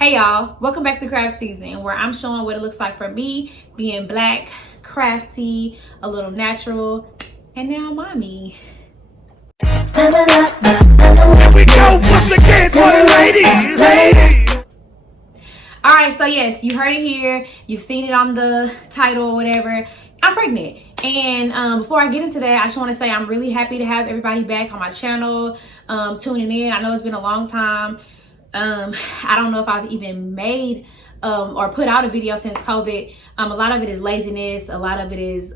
Hey y'all, welcome back to Craft Season, where I'm showing what it looks like for me being black, crafty, a little natural, and now mommy. Here we go once again for the ladies. All right, so yes, you heard it here. You've seen it on the title or whatever. I'm pregnant. And before I get into that, I just want to say I'm really happy to have everybody back on my channel, tuning in. I know it's been a long time. I don't know if I've even made or put out a video since COVID. A lot of it is laziness. A lot of it is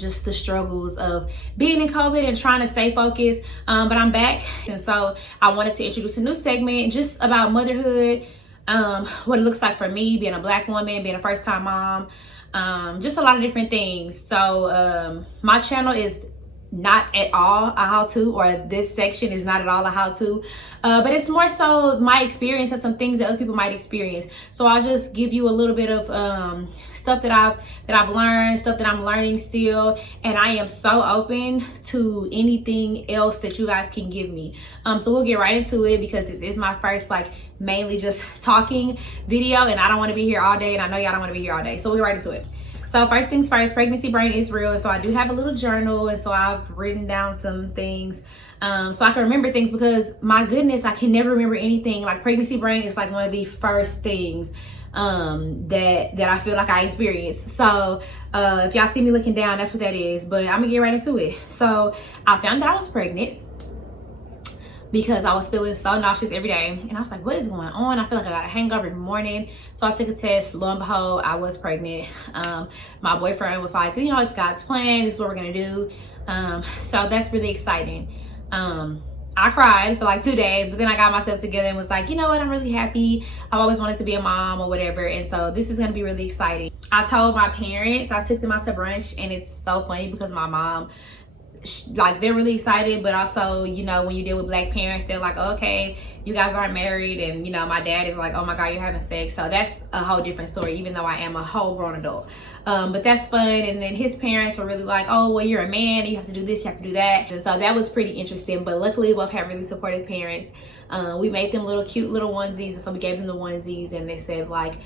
just the struggles of being in COVID and trying to stay focused. But I'm back. And so I wanted to introduce a new segment just about motherhood, what it looks like for me, being a black woman, being a first-time mom, just a lot of different things. So my channel is not at all a how-to, or this section is not at all a how-to, but it's more so my experience and some things that other people might experience. So I'll just give you a little bit of stuff that I've learned, stuff that I'm learning still, and I am so open to anything else that you guys can give me. So we'll get right into it, because this is my first mainly just talking video, and I don't want to be here all day, and I know y'all don't want to be here all day, so we'll get right into it. So first things first, pregnancy brain is real. So I do have a little journal, and so I've written down some things so I can remember things, because my goodness, I can never remember anything. Like pregnancy brain is like one of the first things that I feel like I experienced. So if y'all see me looking down, that's what that is. But I'm gonna get right into it. So I found out I was pregnant because I was feeling so nauseous every day, and I was like, what is going on? I feel like I got a hangover every morning. So I took a test. Lo and behold, I was pregnant. My boyfriend was like, you know, it's God's plan, this is what we're gonna do. So that's really exciting. I cried for like 2 days, but then I got myself together and was like, you know what, I'm really happy. I've always wanted to be a mom or whatever, and so this is gonna be really exciting. I told my parents, I took them out to brunch, and it's so funny because my mom, like, they're really excited, but also, you know, when you deal with black parents, they're like, okay, you guys aren't married, and you know, my dad is like, oh my god, you're having sex. So that's a whole different story, even though I am a whole grown adult. But that's fun. And then his parents were really like, oh well, you're a man and you have to do this, you have to do that. And so that was pretty interesting. But luckily, we both have really supportive parents. We made them little cute little onesies, and so we gave them the onesies, and they said like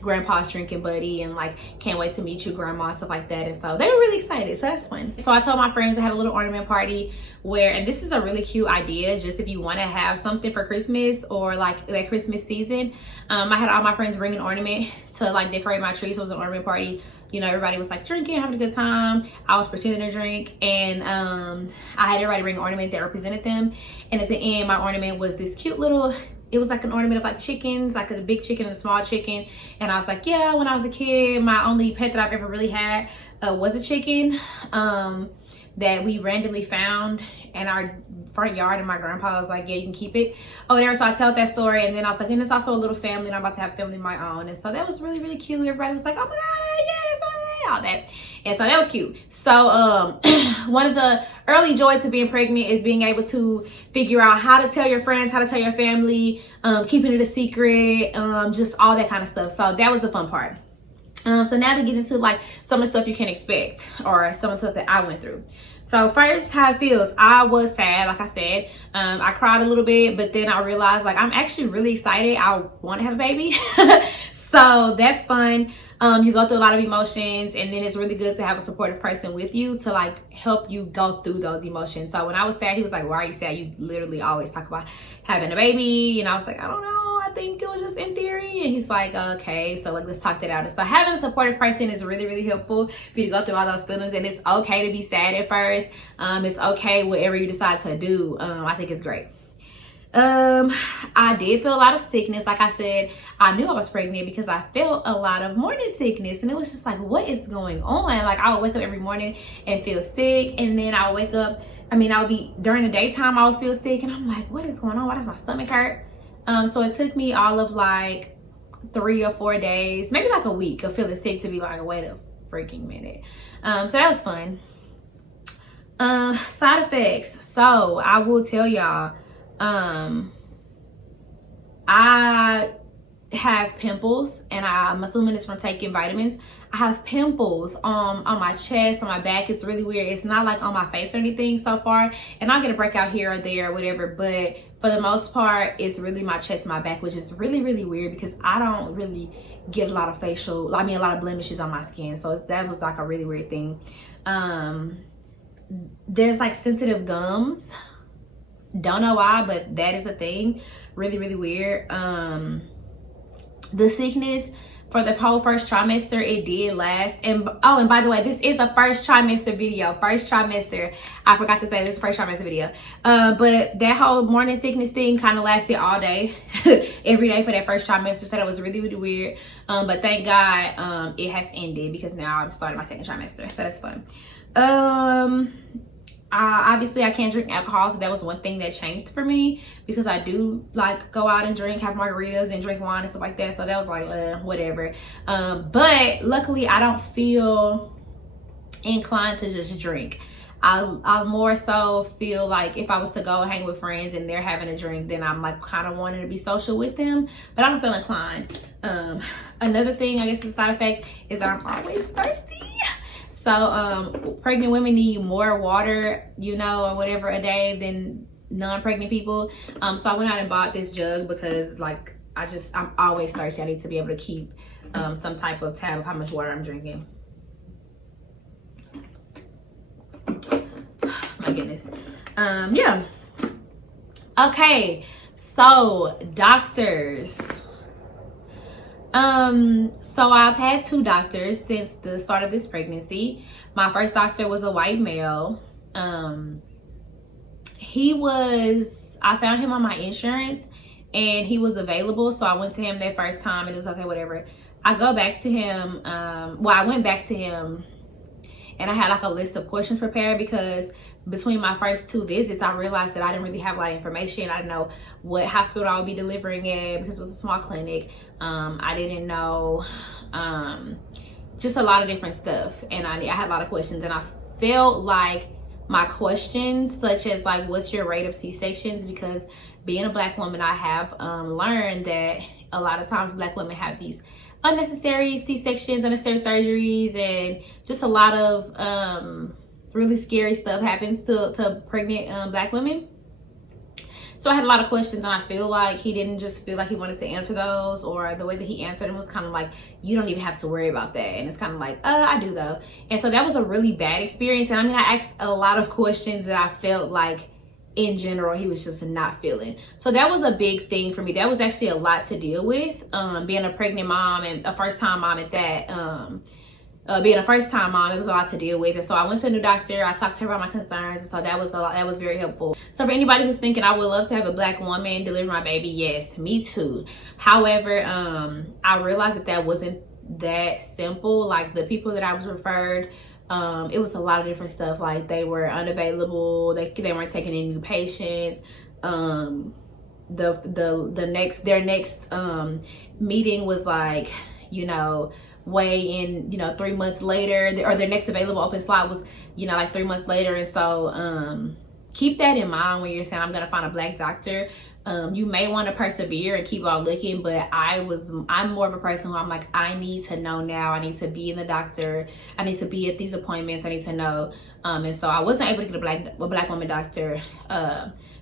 grandpa's drinking buddy, and like can't wait to meet you grandma, stuff like that. And so they were really excited, so that's fun. So I told my friends I had a little ornament party where, and this is a really cute idea just if you want to have something for Christmas or like that Christmas season. I had all my friends bring an ornament to like decorate my tree. So it was an ornament party. You know, everybody was like drinking, having a good time. I was pretending to drink, and I had everybody bring an ornament that represented them. And at the end, my ornament was this cute little, it was like an ornament of like chickens, like a big chicken and a small chicken. And I was like, yeah, when I was a kid, my only pet that I've ever really had was a chicken that we randomly found in our front yard, and my grandpa was like, yeah, you can keep it over there. So I told that story, and then I was like, and it's also a little family, and I'm about to have a family of my own. And so that was really, really cute. Everybody was like, oh my god, yes, all that. And so that was cute. So one of the early joys of being pregnant is being able to figure out how to tell your friends, how to tell your family, keeping it a secret, just all that kind of stuff. So that was the fun part. So now to get into like some of the stuff you can expect, or some of the stuff that I went through. So first, how it feels. I was sad, like I said. I cried a little bit, but then I realized like I'm actually really excited. I want to have a baby. So that's fun. You go through a lot of emotions, and then it's really good to have a supportive person with you to like help you go through those emotions. So when I was sad, he was like, why are you sad? You literally always talk about having a baby. And I was like, I don't know. I think it was just in theory. And he's like, okay, so like let's talk that out. And so having a supportive person is really, really helpful for you to go through all those feelings. And it's okay to be sad at first. It's okay whatever you decide to do. I think it's great. I did feel a lot of sickness. Like I said, I knew I was pregnant because I felt a lot of morning sickness, and it was just like, what is going on? Like I would wake up every morning and feel sick, and then I would wake up, I would be during the daytime, I would feel sick, and I'm like, what is going on? Why does my stomach hurt? So it took me all of like 3 or 4 days, maybe like a week of feeling sick to be like, wait a freaking minute. So that was fun. Side effects. So I will tell y'all, I have pimples, and I'm assuming it's from taking vitamins. I have pimples on my chest, on my back. It's really weird. It's not like on my face or anything so far, and I'll get a breakout here or there or whatever, but For the most part, it's really my chest and my back, which is really, really weird because I don't really get a lot of a lot of blemishes on my skin. So that was like a really weird thing. There's like sensitive gums. Don't know why, but that is a thing. Really, really weird. The sickness for the whole first trimester, it did last. And oh, and by the way, this is a first trimester video. First trimester. I forgot to say this first trimester video. But that whole morning sickness thing kind of lasted all day, every day for that first trimester. So that was really, really weird. But thank God it has ended because now I'm starting my second trimester. So that's fun. Obviously I can't drink alcohol, so that was one thing that changed for me because I do like go out and drink, have margaritas and drink wine and stuff like that. So that was like whatever. But luckily I don't feel inclined to just drink. I'll more so feel like if I was to go hang with friends and they're having a drink, then I'm like kind of wanting to be social with them, but I don't feel inclined. Another thing, I guess the side effect is that I'm always thirsty. So pregnant women need more water, you know, or whatever a day than non-pregnant people. So I went out and bought this jug because like I'm always thirsty. I need to be able to keep some type of tab of how much water I'm drinking. My goodness. Yeah. Okay, so doctors. So I've had 2 doctors since the start of this pregnancy. My first doctor was a white male. I found him on my insurance and he was available. So I went to him that first time and it was okay, whatever. I go back to him. I went back to him and I had like a list of questions prepared because between my first 2 visits, I realized that I didn't really have a lot of information. I didn't know what hospital I would be delivering at because it was a small clinic. I didn't know just a lot of different stuff. And I had a lot of questions and I felt like my questions, such as like, what's your rate of C-sections? Because being a Black woman, I have learned that a lot of times Black women have these unnecessary C-sections, unnecessary surgeries, and just a lot of really scary stuff happens to pregnant Black women. So I had a lot of questions and I feel like he didn't just feel like he wanted to answer those, or the way that he answered them was kind of like, you don't even have to worry about that. And it's kind of like, I do though. And so that was a really bad experience. And I mean, I asked a lot of questions that I felt like in general he was just not feeling. So that was a big thing for me. That was actually a lot to deal with, being a pregnant mom and a first-time mom at that. Being a first-time mom, it was a lot to deal with. And so I went to a new doctor. I talked to her about my concerns. And so that was a lot. That was very helpful. So for anybody who's thinking I would love to have a Black woman deliver my baby, yes, me too. However, I realized that wasn't that simple. Like the people that I was referred, it was a lot of different stuff. Like they were unavailable. They weren't taking any new patients. Their next meeting was like, you know, way in, you know, 3 months later, or their next available open slot was, you know, like 3 months later. And so keep that in mind when you're saying I'm gonna find a Black doctor. You may want to persevere and keep on looking, but I'm more of a person who I'm like, I need to know now. I need to be in the doctor. I need to be at these appointments. I need to know. And so I wasn't able to get a black woman doctor.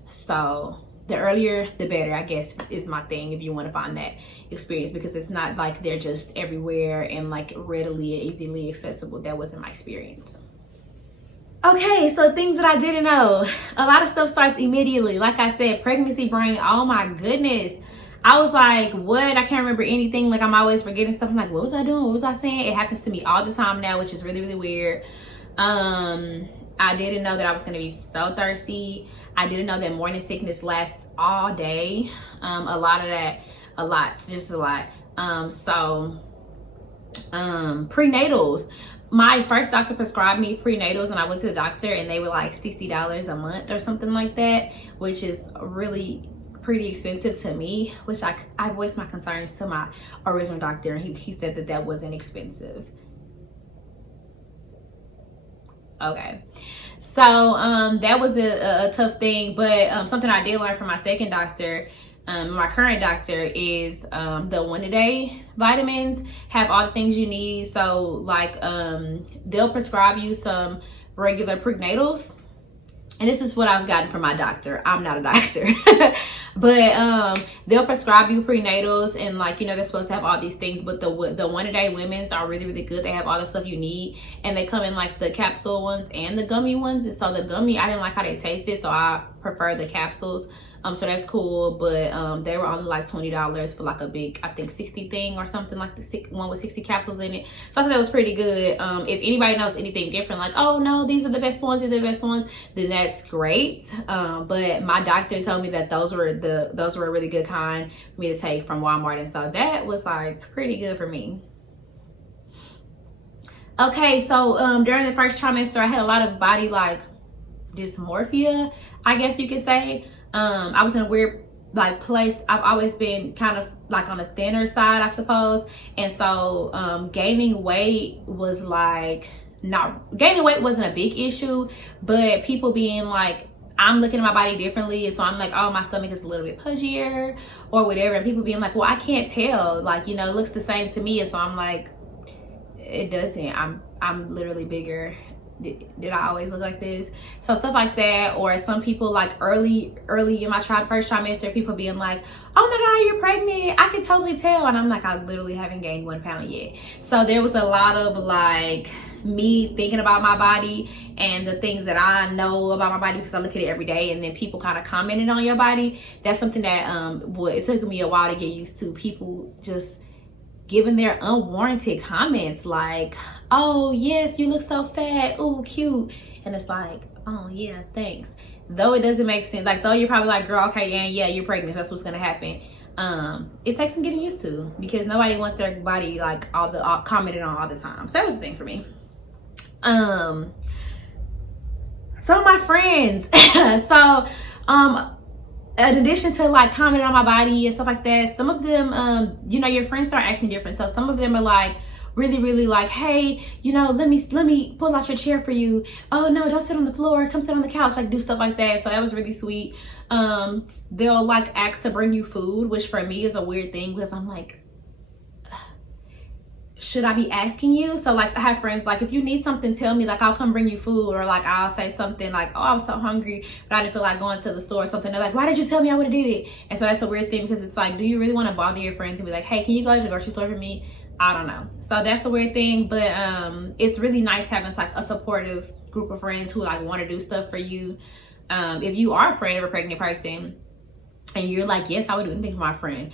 So the earlier the better, I guess, is my thing if you want to find that experience, because it's not like they're just everywhere and like readily and easily accessible. That wasn't my experience. Okay, so things that I didn't know. A lot of stuff starts immediately. Like I said, pregnancy brain, oh my goodness. I was like, what? I can't remember anything. Like, I'm always forgetting stuff. I'm like, what was I doing? What was I saying? It happens to me all the time now, which is really, really weird. I didn't know that I was going to be so thirsty. I didn't know that morning sickness lasts all day. Just a lot. Prenatals. My first doctor prescribed me prenatals, and I went to the doctor and they were like $60 a month or something like that, which is really pretty expensive to me, which I voiced my concerns to my original doctor, and he said that wasn't expensive. Okay, so that was a tough thing, but something I did learn from my second doctor, my current doctor, is the one-a-day vitamins have all the things you need. So like they'll prescribe you some regular prenatals, and this is what I've gotten from my doctor. I'm not a doctor. But they'll prescribe you prenatals, and like, you know, they're supposed to have all these things, but the 1-a-day women's are really, really good. They have all the stuff you need, and they come in like the capsule ones and the gummy ones. And so the gummy, I didn't like how they tasted, so I prefer the capsules. So that's cool. But they were only like $20 for like a big, I think 60 thing or something, like the one with 60 capsules in it. So I thought that was pretty good. If anybody knows anything different, like, oh no, these are the best ones, these are the best ones, then that's great. But my doctor told me that those were a really good kind for me to take from Walmart, and so that was like pretty good for me. Okay, so during the first trimester, I had a lot of body like dysmorphia, I guess you could say. I was in a weird like place. I've always been kind of like on the thinner side, I suppose, and so gaining weight was like, not gaining weight wasn't a big issue, but people being like, I'm looking at my body differently, and so I'm like, oh, my stomach is a little bit pudgier or whatever, and people being like, well, I can't tell, like, you know, it looks the same to me. And so I'm like, it doesn't. I'm literally bigger. Did I always look like this? So stuff like that. Or some people like early in my first trimester, people being like, oh my god, you're pregnant, I can totally tell. And I'm like, I literally haven't gained 1 pound yet. So there was a lot of like me thinking about my body and the things that I know about my body, because I look at it every day, and then people kind of commenting on your body. That's something that it took me a while to get used to. People just giving their unwarranted comments like, oh yes, you look so fat, oh cute, and it's like, oh yeah, thanks. Though it doesn't make sense, like, though you're probably like, girl, okay, yeah, you're pregnant, that's what's gonna happen. It takes some getting used to, because nobody wants their body like all commented on all the time. So that was the thing for me. Some of my friends so in addition to like commenting on my body and stuff like that, some of them, you know, your friends start acting different. So some of them are like really like, hey, you know, let me pull out your chair for you. Oh no, don't sit on the floor, come sit on the couch, like do stuff like that. So that was really sweet. They'll like ask to bring you food, which for me is a weird thing, because I'm like, should I be asking you? So like, I have friends like, if you need something, tell me, like I'll come bring you food. Or like I'll say something like, oh, I was so hungry but I didn't feel like going to the store or something. They're like, why did you tell me? I would have did it. And so that's a weird thing, because it's like, do you really want to bother your friends and be like, hey, can you go to the grocery store for me? I don't know. So that's a weird thing. But it's really nice having like a supportive group of friends who like want to do stuff for you. If you are afraid of a pregnant person and you're like, yes, I would do anything for my friend,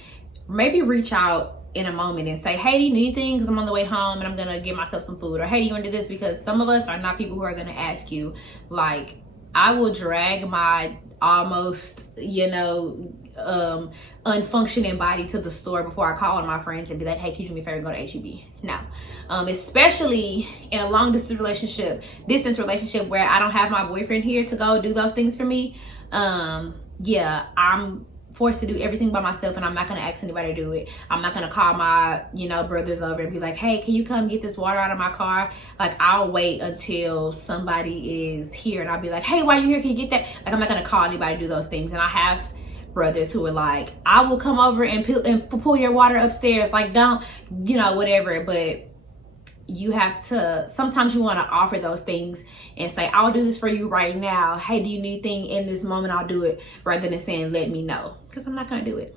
maybe reach out in a moment and say, hey, do you need anything? Because I'm on the way home and I'm gonna give myself some food. Or hey, do you want to do this? Because some of us are not people who are gonna ask you. Like, I will drag my almost, you know, unfunctioning body to the store before I call on my friends and be like, hey, can you do me a favor and go to HEB? No. Especially in a long distance relationship where I don't have my boyfriend here to go do those things for me. Yeah, I'm forced to do everything by myself, and I'm not gonna ask anybody to do it. I'm not gonna call my, you know, brothers over and be like, hey, can you come get this water out of my car? Like, I'll wait until somebody is here and I'll be like, hey, while you're here, can you get that? Like, I'm not gonna call anybody to do those things. And I have brothers who are like, I will come over and pull your water upstairs, like, don't, you know, whatever. But you have to, sometimes you want to offer those things and say, I'll do this for you right now. Hey, do you need anything in this moment? I'll do it, rather than saying, let me know, because I'm not going to do it.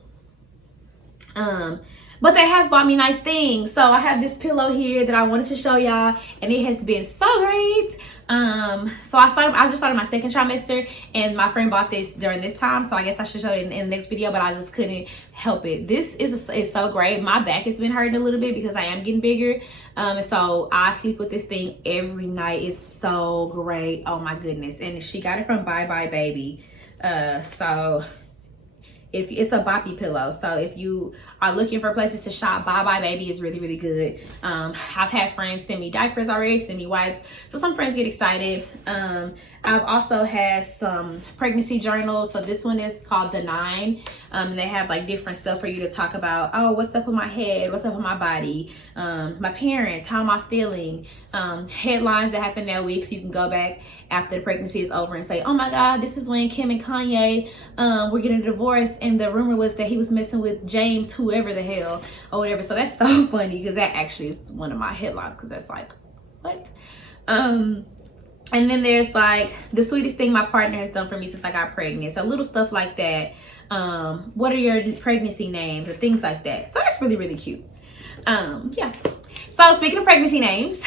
But they have bought me nice things. So I have this pillow here that I wanted to show y'all, and it has been so great. So I just started my second trimester, and my friend bought this during this time, so I guess I should show it in the next video, but I just couldn't help it. This is so great. My back has been hurting a little bit because I am getting bigger, and so I sleep with this thing every night. It's so great. Oh my goodness. And she got it from Bye Bye Baby. So if it's a boppy pillow, so if you are looking for places to shop, Bye Bye Baby is really, really good. I've had friends send me diapers already, send me wipes, so some friends get excited. I've also had some pregnancy journals. So this one is called The 9. And they have like different stuff for you to talk about. Oh, what's up with my head? What's up with my body? My parents, how am I feeling? Headlines that happened that week, so you can go back after the pregnancy is over and say, oh my God, this is when Kim and Kanye were getting a divorce, and the rumor was that he was messing with James, whoever the hell, or whatever. So that's so funny, because that actually is one of my headlines, because that's like, what? And then there's like the sweetest thing my partner has done for me since I got pregnant. So little stuff like that. What are your pregnancy names or things like that. So that's really, really cute. Yeah. So speaking of pregnancy names,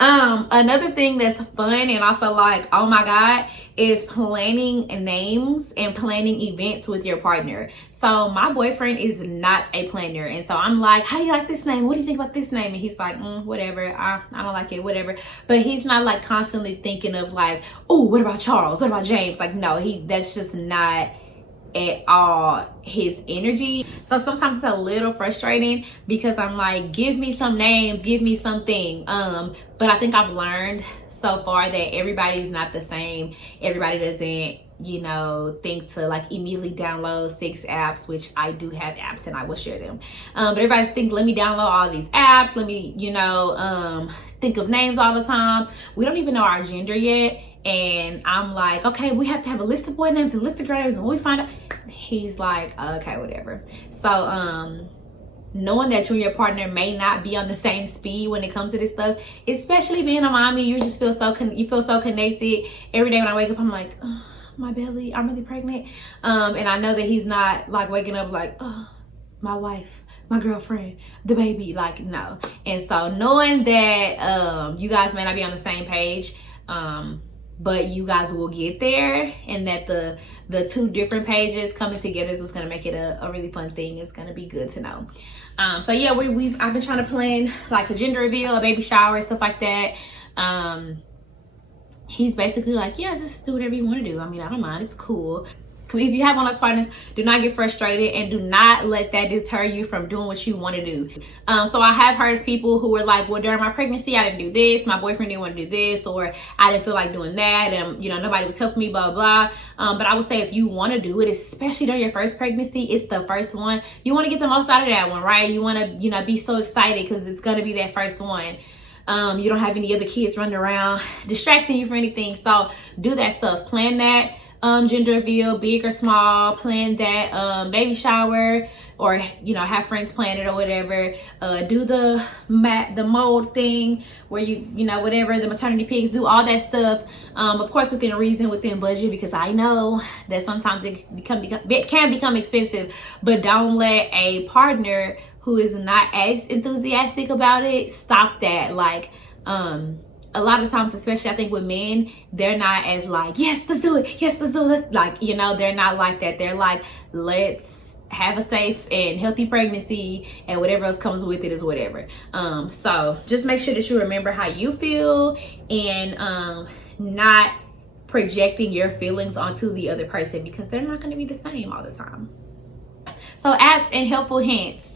another thing that's fun and also like, oh my God, is planning names and planning events with your partner. So my boyfriend is not a planner. And so I'm like, how do you like this name? What do you think about this name? And he's like, whatever. I don't like it, whatever. But he's not like constantly thinking of like, oh, what about Charles? What about James? Like, no, that's just not at all his energy. So sometimes it's a little frustrating because I'm like, give me some names, give me something. But I think I've learned so far that everybody's not the same. Everybody doesn't, you know, think to like immediately download 6 apps, which I do have apps and I will share them. But everybody's think, let me download all these apps. Let me, you know, think of names all the time. We don't even know our gender yet. And I'm like, okay, we have to have a list of boy names and list of girl names. And when we find out, he's like, okay, whatever. So, knowing that you and your partner may not be on the same speed when it comes to this stuff, especially being a mommy, you just feel so connected. Every day when I wake up, I'm like, oh, my belly, I'm really pregnant. And I know that he's not like waking up like, oh, my wife, my girlfriend, the baby, like, no. And so knowing that you guys may not be on the same page, but you guys will get there, and that the 2 different pages coming together is what's going to make it a really fun thing. It's going to be good to know. So yeah, I've been trying to plan like a gender reveal, a baby shower, stuff like that. He's basically like, yeah, just do whatever you want to do. I mean, I don't mind, it's cool. If you have one of those partners, do not get frustrated and do not let that deter you from doing what you want to do. So I have heard of people who were like, well, during my pregnancy, I didn't do this. My boyfriend didn't want to do this, or I didn't feel like doing that. And, you know, nobody was helping me, blah, blah. But I would say if you want to do it, especially during your first pregnancy, it's the first one. You want to get the most out of that one, right? You want to, you know, be so excited because it's going to be that first one. You don't have any other kids running around distracting you for anything. So do that stuff. Plan that. Gender reveal, big or small, plan that baby shower, or you know, have friends plan it or whatever. Do the mold thing where you know, whatever, the maternity pics, do all that stuff, of course within reason, within budget, because I know that sometimes it can become expensive. But don't let a partner who is not as enthusiastic about it stop that. Like a lot of times, especially I think with men, they're not as like, yes, let's do it. Yes, let's do it. Like, you know, they're not like that. They're like, let's have a safe and healthy pregnancy, and whatever else comes with it is whatever. So just make sure that you remember how you feel, and not projecting your feelings onto the other person, because they're not going to be the same all the time. So apps and helpful hints.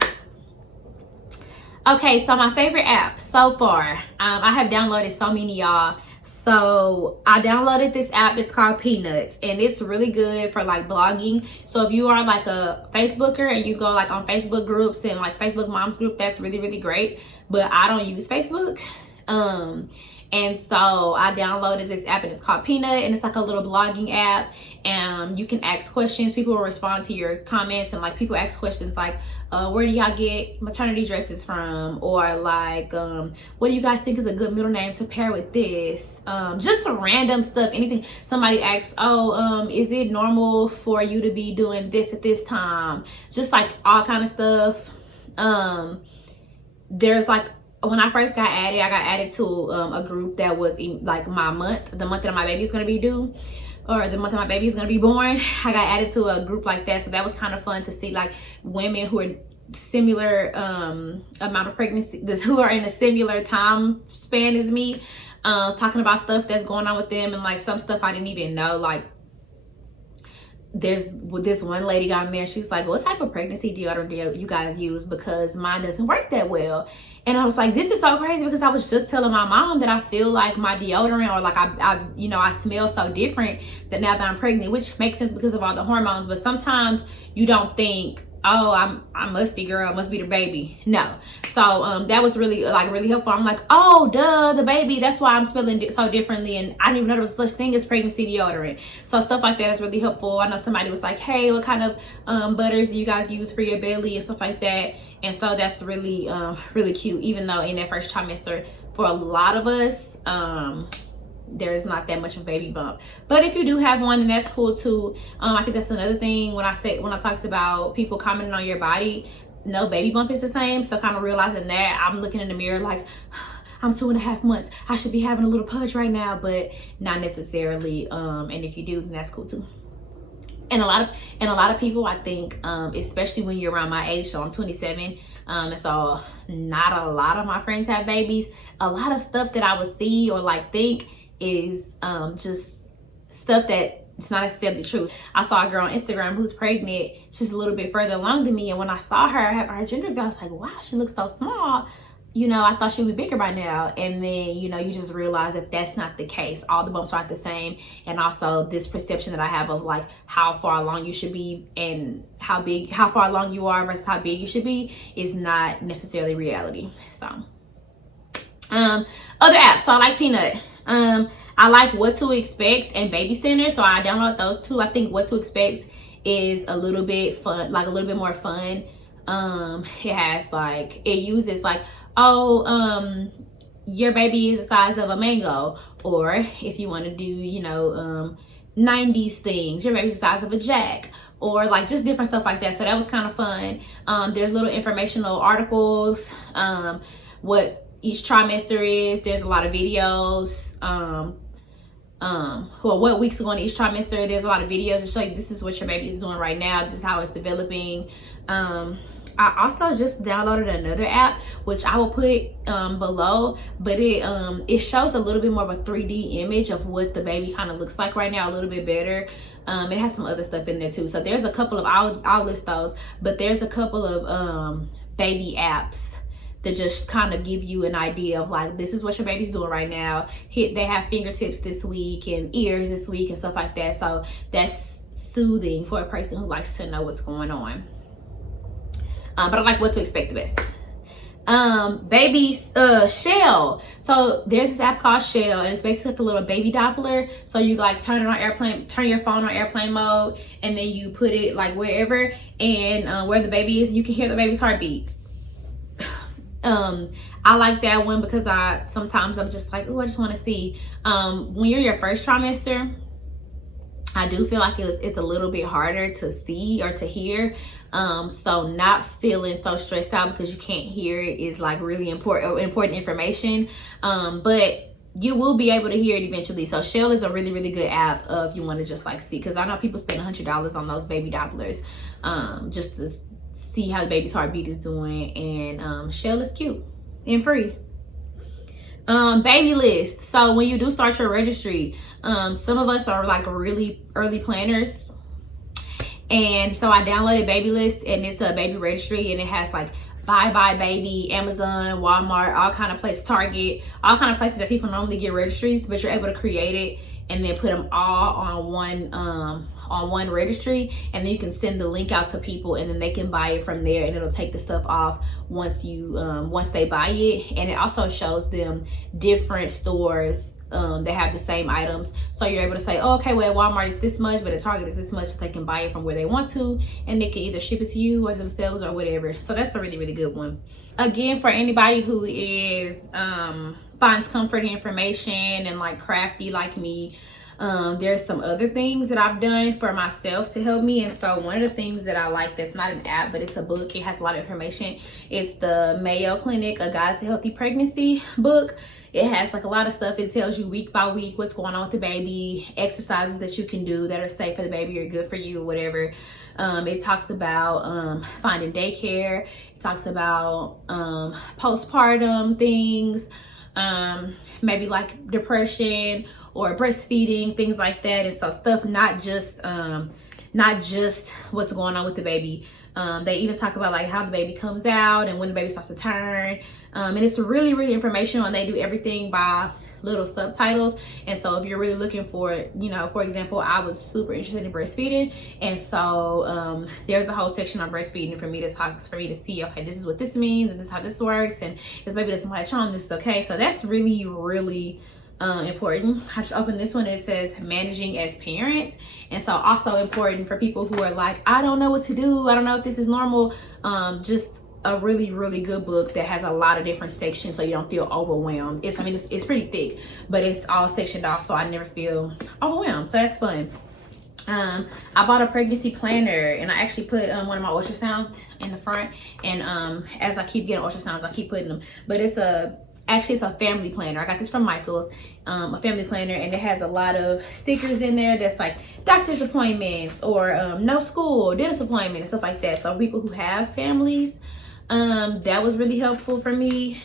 Okay, so my favorite app so far, I have downloaded so many, y'all. So I downloaded this app. It's called Peanuts, and it's really good for like blogging. So if you are like a Facebooker and you go like on Facebook groups and like Facebook moms group, that's really, really great. But I don't use Facebook. And so I downloaded this app, and it's called Peanut, and it's like a little blogging app. And you can ask questions. People will respond to your comments, and like people ask questions like, where do y'all get maternity dresses from? Or like, what do you guys think is a good middle name to pair with this? Just some random stuff, anything. Somebody asks, oh, is it normal for you to be doing this at this time? Just like all kind of stuff. There's like, when I first got added, I got added to a group that was in like the month that my baby is going to be due, or the month that my baby is going to be born. I got added to a group like that. So that was kind of fun to see like women who are similar amount of pregnancy, who are in a similar time span as me, talking about stuff that's going on with them, and like some stuff I didn't even know. Like there's this one lady got in there, she's like, what type of pregnancy deodorant do you guys use, because mine doesn't work that well. And I was like, this is so crazy, because I was just telling my mom that I feel like my deodorant, or like I you know, I smell so different that now that I'm pregnant, which makes sense because of all the hormones. But sometimes you don't think, oh, I'm musty, girl, must be the baby. No. So that was really helpful. I'm like, oh, duh, the baby, that's why I'm smelling so differently, and I didn't even know there was such thing as pregnancy deodorant. So stuff like that is really helpful. I know somebody was like, hey, what kind of butters do you guys use for your belly and stuff like that. And so that's really really cute, even though in that first trimester for a lot of us, there is not that much of a baby bump. But if you do have one, then that's cool too. I think that's another thing when I talked about people commenting on your body, no baby bump is the same. So kind of realizing that, I'm looking in the mirror like, I'm 2.5 months, I should be having a little pudge right now, but not necessarily. And if you do, then that's cool too. And a lot of people, I think, especially when you're around my age, so I'm 27, and so not a lot of my friends have babies. A lot of stuff that I would see or like think is just stuff that it's not necessarily true. I saw a girl on Instagram who's pregnant. She's a little bit further along than me, and when I saw her have her gender reveal, I was like, wow, she looks so small. You know, I thought she would be bigger by now. And then, you know, you just realize that that's not the case. All the bumps aren't the same. And also this perception that I have of like how far along you should be and how far along you are versus how big you should be is not necessarily reality. So, other apps. So I like Peanut. I like What to Expect and Baby Center. So I download those two. I think What to Expect is a little bit fun, like a little bit more fun. It has like, it uses like, oh, your baby is the size of a mango, or if you want to do, you know, 90s things, your baby's the size of a jack, or like just different stuff like that. So that was kind of fun. There's little informational articles, what each trimester is. There's a lot of videos, well, what weeks go on each trimester. There's a lot of videos to show you this is what your baby is doing right now, this is how it's developing. I also just downloaded another app, which I will put below, but it shows a little bit more of a 3D image of what the baby kind of looks like right now, a little bit better. It has some other stuff in there too. So there's a couple of, I'll list those, but there's a couple of baby apps that just kind of give you an idea of like, this is what your baby's doing right now. They have fingertips this week and ears this week and stuff like that. So that's soothing for a person who likes to know what's going on. But I like What to Expect the best. Baby Shell. So there's this app called Shell, and it's basically like a little baby Doppler. So you like turn your phone on airplane mode, and then you put it like wherever, and where the baby is, you can hear the baby's heartbeat. I like that one because sometimes I'm just like, oh, I just want to see. When you're your first trimester, I do feel like it's a little bit harder to see or to hear. So not feeling so stressed out because you can't hear it is like really important information. But you will be able to hear it eventually. So Shell is a really, really good app if you want to just like see, because I know people spend $100 on those baby Dopplers just to see how the baby's heartbeat is doing. And Shell is cute and free. Baby list. So when you do start your registry, some of us are like really early planners, and so I downloaded Baby List, and it's a baby registry, and it has like Bye Bye Baby, Amazon, Walmart, all kind of places, Target, all kind of places that people normally get registries, but you're able to create it and then put them all on one registry, and then you can send the link out to people, and then they can buy it from there, and it'll take the stuff off once they buy it. And it also shows them different stores that have the same items, so you're able to say, oh, okay, well at Walmart it's this much, but at Target it's this much, so they can buy it from where they want to, and they can either ship it to you or themselves or whatever. So that's a really, really good one. Again, for anybody who is finds comfort in information and like crafty like me, there's some other things that I've done for myself to help me. And so one of the things that I like, that's not an app but it's a book, it has a lot of information, it's the Mayo Clinic A Guide to Healthy Pregnancy book. It has like a lot of stuff. It tells you week by week what's going on with the baby, exercises that you can do that are safe for the baby or good for you or whatever. It talks about finding daycare. It talks about postpartum things, maybe like depression or breastfeeding, things like that. And so stuff not just what's going on with the baby. They even talk about like how the baby comes out and when the baby starts to turn. And it's really, really informational, and they do everything by little subtitles. And so if you're really looking for, you know, for example, I was super interested in breastfeeding, and so there's a whole section on breastfeeding for me to see, okay, this is what this means and this is how this works, and if the baby doesn't latch on, this is okay. So that's really, really important. I just opened this one, and it says managing as parents. And so also important for people who are like, I don't know what to do, I don't know if this is normal. Just a really, really good book that has a lot of different sections, so you don't feel overwhelmed. It's pretty thick, but it's all sectioned off, so I never feel overwhelmed, so that's fun. I bought a pregnancy planner, and I actually put one of my ultrasounds in the front, and as I keep getting ultrasounds, I keep putting them, but it's a family planner. I got this from Michael's, a family planner, and it has a lot of stickers in there that's like doctor's appointments or no school, dentist appointment and stuff like that. So people who have families, that was really helpful for me.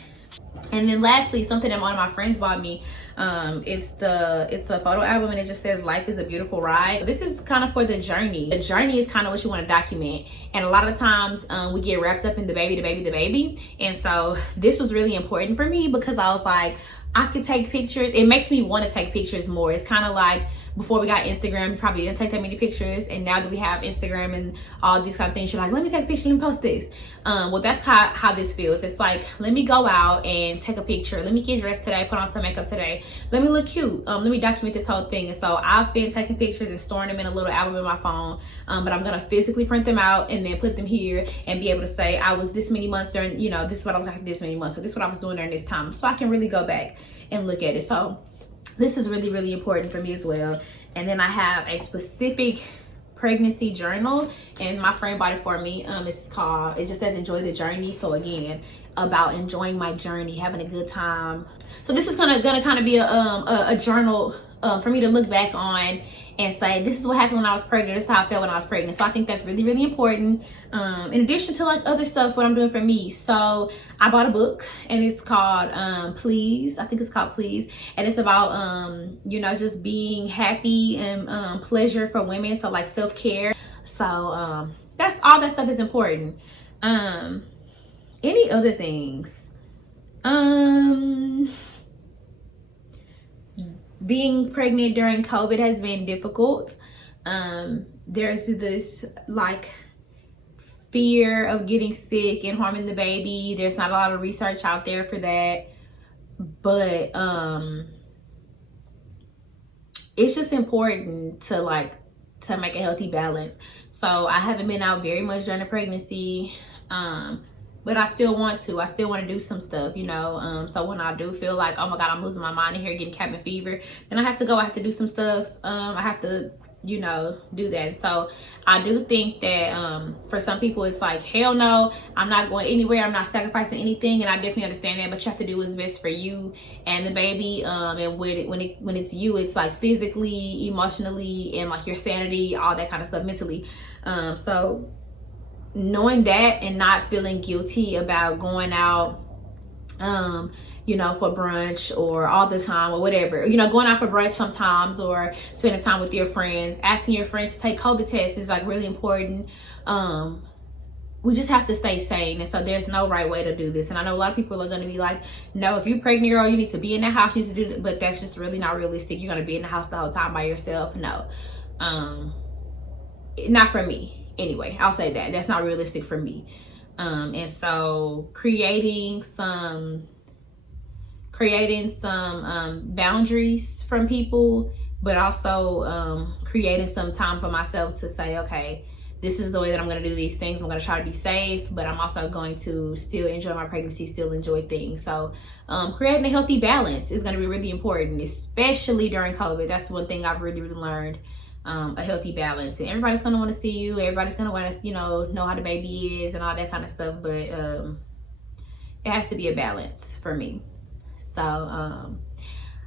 And then lastly, something that one of my friends bought me, it's a photo album, and it just says life is a beautiful ride. This is kind of for the journey. The journey is kind of what you want to document, and a lot of times we get wrapped up in the baby. And so this was really important for me because I was like, I could take pictures. It makes me want to take pictures more. It's kind of like before we got Instagram, we probably didn't take that many pictures, and now that we have Instagram and all these kind of things, you're like, let me take a picture and post this. Well, that's how this feels. It's like, let me go out and take a picture. Let me get dressed today, put on some makeup today. Let me look cute. Let me document this whole thing. And so I've been taking pictures and storing them in a little album in my phone, but I'm gonna physically print them out and then put them here and be able to say I was this many months during, you know, this is what I was like this many months, so this is what I was doing during this time, so I can really go back and look at it. So this is really, really important for me as well. And then I have a specific pregnancy journal, and my friend bought it for me. It just says enjoy the journey. So again, about enjoying my journey, having a good time. So this is gonna kind of be a journal for me to look back on and say, this is what happened when I was pregnant, this is how I felt when I was pregnant. So I think that's really, really important, in addition to like other stuff what I'm doing for me. So I bought a book, and it's called Please. I think it's called Please, and it's about you know, just being happy and pleasure for women, so like self-care. So that's all. That stuff is important. Any other things? Being pregnant during COVID has been difficult. There's this like fear of getting sick and harming the baby. There's not a lot of research out there for that, but it's just important to make a healthy balance. So I haven't been out very much during the pregnancy, but I still want to do some stuff, you know. So when I do feel like, oh my God, I'm losing my mind in here, getting cabin fever, then I have to do some stuff. I have to, you know, do that. So I do think that for some people it's like, hell no, I'm not going anywhere, I'm not sacrificing anything, and I definitely understand that, but you have to do what's best for you and the baby. And when it's you, it's like physically, emotionally, and like your sanity, all that kind of stuff, mentally. So knowing that and not feeling guilty about going out, you know, for brunch or all the time or whatever, you know, going out for brunch sometimes, or spending time with your friends, asking your friends to take COVID tests is like really important. We just have to stay sane, and so there's no right way to do this. And I know a lot of people are going to be like, no, if you're pregnant, girl, you need to be in the house, you need to do that. But that's just really not realistic. You're going to be in the house the whole time by yourself? No, not for me. Anyway, I'll say that's not realistic for me. And so creating some boundaries from people, but also creating some time for myself to say, okay, this is the way that I'm going to do these things. I'm going to try to be safe, but I'm also going to still enjoy my pregnancy, still enjoy things. So creating a healthy balance is going to be really important, especially during COVID. That's one thing I've really, really learned. A healthy balance, and everybody's gonna want to see you, everybody's gonna want to, you know how the baby is and all that kind of stuff, but it has to be a balance for me. So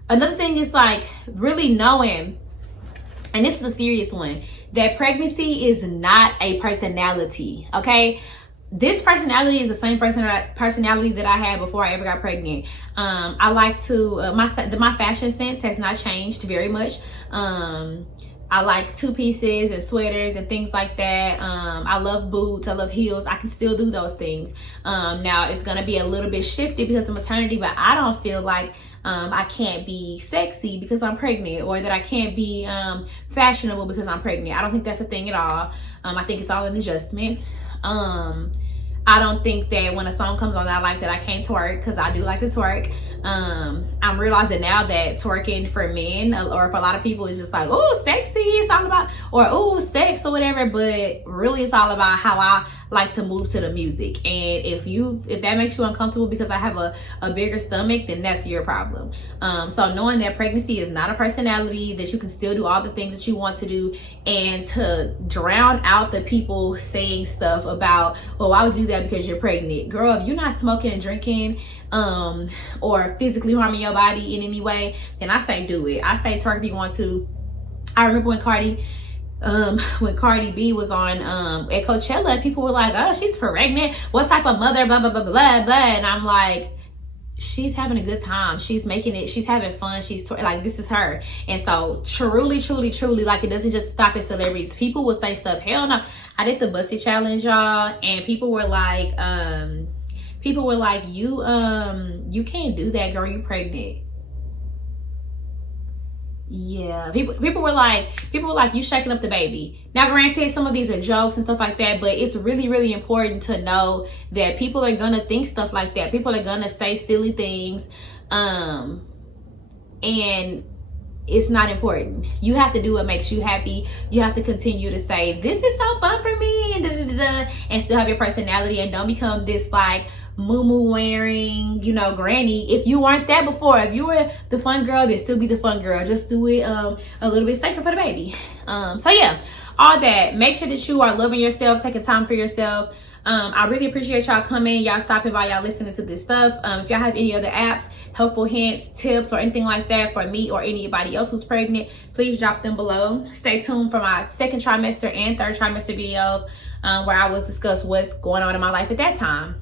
another thing is like really knowing, and this is a serious one, that pregnancy is not a personality. Okay, this personality is the same personality that I had before I ever got pregnant. I like to my fashion sense has not changed very much. I like two pieces and sweaters and things like that. I love boots, I love heels. I can still do those things. Now it's gonna be a little bit shifty because of maternity, but I don't feel like I can't be sexy because I'm pregnant, or that I can't be fashionable because I'm pregnant. I don't think that's a thing at all. I think it's all an adjustment. I don't think that when a song comes on that I like, that I can't twerk, because I do like to twerk. I'm realizing now that twerking for men, or for a lot of people, is just like, oh, sexy, it's all about, or oh, sex or whatever, but really it's all about how like to move to the music. And if that makes you uncomfortable because I have a bigger stomach, then that's your problem. So knowing that pregnancy is not a personality, that you can still do all the things that you want to do, and to drown out the people saying stuff about, well, why would you do that because you're pregnant? Girl, if you're not smoking and drinking or physically harming your body in any way, then I say do it. I say twerk if you want to. I remember when Cardi B was on at Coachella, people were like, oh, she's pregnant, what type of mother, blah blah blah blah blah. And I'm like, she's having a good time, she's making it, she's having fun, she's like, this is her. And so truly like, it doesn't just stop at celebrities. People will say stuff, hell no. I did the Busty challenge, y'all, and people were like you can't do that, girl, you pregnant. Yeah, people were like, you shaking up the baby. Now granted, some of these are jokes and stuff like that, but it's really important to know that people are gonna think stuff like that. People are gonna say silly things, and it's not important. You have to do what makes you happy. You have to continue to say, this is so fun for me, and and still have your personality, and don't become this like moo wearing, you know, granny. If you weren't that before, if you were the fun girl, then still be the fun girl. Just do it a little bit safer for the baby. So yeah, all that. Make sure that you are loving yourself, taking time for yourself. I really appreciate y'all coming, y'all stopping by, y'all listening to this stuff. If y'all have any other apps, helpful hints, tips, or anything like that for me or anybody else who's pregnant, please drop them below. Stay tuned for my second trimester and third trimester videos, where I will discuss what's going on in my life at that time.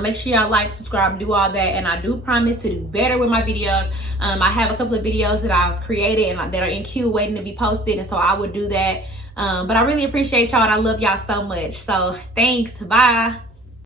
Make sure y'all like, subscribe, do all that, and I do promise to do better with my videos. I have a couple of videos that I've created and that are in queue waiting to be posted, and so I will do that. But I really appreciate y'all, and I love y'all so much. So thanks, bye.